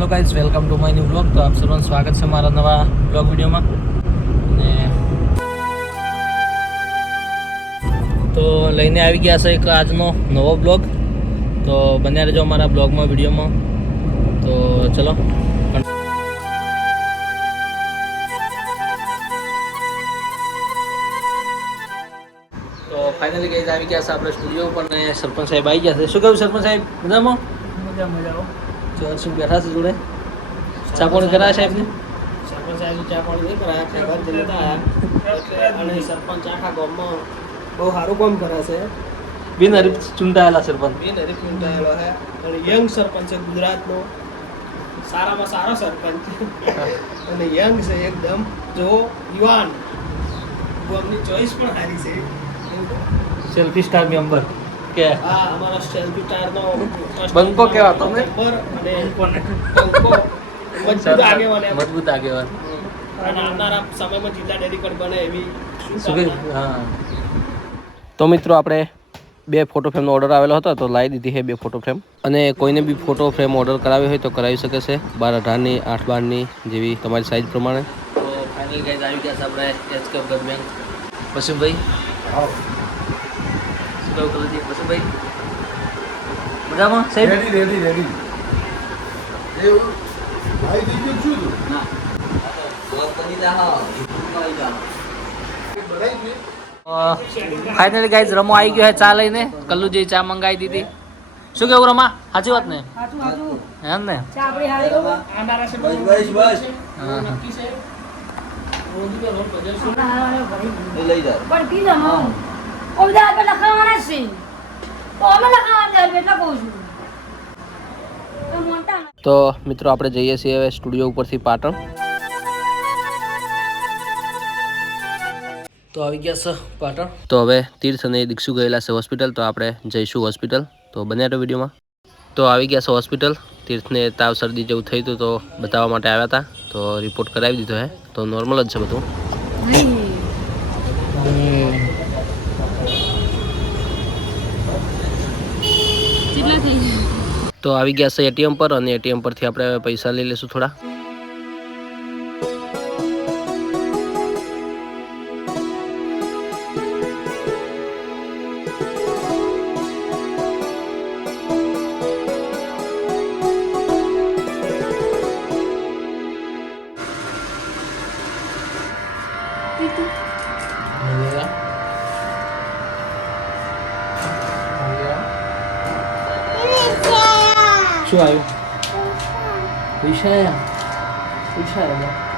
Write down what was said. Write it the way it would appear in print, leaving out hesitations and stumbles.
Hello guys, welcome to my new blog. તો આપ સૌનું સ્વાગત છે મારા નવા બ્લોગ વિડીયોમાં. અને તો લઈને આવી ગયા છે એક આજનો નવો બ્લોગ. તો બન્યા રહેજો અમારા બ્લોગમાં, વિડીયોમાં. તો ચલો. તો ફાઇનલી ગાઈઝ આવી ગયા છે આપણે સ્ટુડિયો ઉપર ને સરપંચ સાહેબ આવી ગયા છે. શું કહ્યું સરપંચ સાહેબ? મજામાં? મજા. શું બેઠા છે જોડે? ચા પાણી કરાયા સાહેબને? સરપંચ સાહેબ ચા પાણી નહીં કરાયા, ખબર જ નતા આયા. અને સરપંચ આખા ગામમાં બહુ સારું કામ કરે છે. બિનહરીફ ચૂંટાયેલા સરપંચ. બિનહરીફ ચૂંટાયેલો છે અને યંગ સરપંચ છે ગુજરાતનો. સારામાં સારો સરપંચ અને યંગ છે એકદમ. જો યુવાન, ગામની ચોઈસ પણ સારી છે. સેલ્ફી સ્ટાર મેમ્બર કે હા, અમારા સેલ્ફી સ્ટારનો બંકો કેવા તમે? નંબર અને બંકો મજબૂત આગેવાન એમ. મજબૂત આગેવાન. અને આવનારા સમયમાં જિલ્લા ડેલીગેટ બને એવી શું કહ્યું? હા. તો મિત્રો આપણે 2 ફોટો ફ્રેમનો ઓર્ડર આવેલો હતો, તો લાવી દીધી છે 2 ફોટો ફ્રેમ. અને કોઈને બી ફોટો ફ્રેમ ઓર્ડર કરાવ્યો હોય તો કરાવી શકે છે, 12-18ની 8-12ની જેવી તમારી સાઇઝ પ્રમાણે. તો ફાઇનલી ગાઈઝ આવી ગયા છે આપણે એચકે બ્લડ બેંક. વસીમભાઈ શું કહું કરું છું? વસીમભાઈ મજામાં સાહેબ? રેડી એવું ભાઈ દીકરી શું તું ના ફાઇનલી ગાઈઝ રમો આવી ગયો છે ચા લઈને. કલ્લુજી ચા મંગાવી દીધી. શું કેવું રમા? સાચી વાત ને? એમ ને? આવનારા સમયમાં બસ હા. નક્કી છે. રોજનો રોજ બજરશું. લઈ જા પણ કીધું હું ઓબદા આપણે લખાવાના છે તો અમે લખાવા દે એટલે કહું છું તો મોટા તો મિત્રો આપણે જઈએ છીએ હવે સ્ટુડિયો ઉપરથી પાટણ. તો આવી ગયા છે પાટણ. તો હવે તીર્થ અને દીક્ષુ ગયેલા છે હોસ્પિટલ, તો આપણે જઈશું હોસ્પિટલ. તો બન્યા તો વિડીયોમાં. તો આવી ગયા છે હોસ્પિટલ. તીર્થને તાવ શરદી જેવું થયું હતું, તો બતાવવા માટે આવ્યા હતા. તો રિપોર્ટ કરાવી દીધો હે, તો નોર્મલ જ છે બધું. તો આવી ગયા છે એટીએમ પર, અને એટીએમ પરથી આપણે પૈસા લઈ લઈશું થોડા. શું આવ્યું? પૈસા આવ્યા?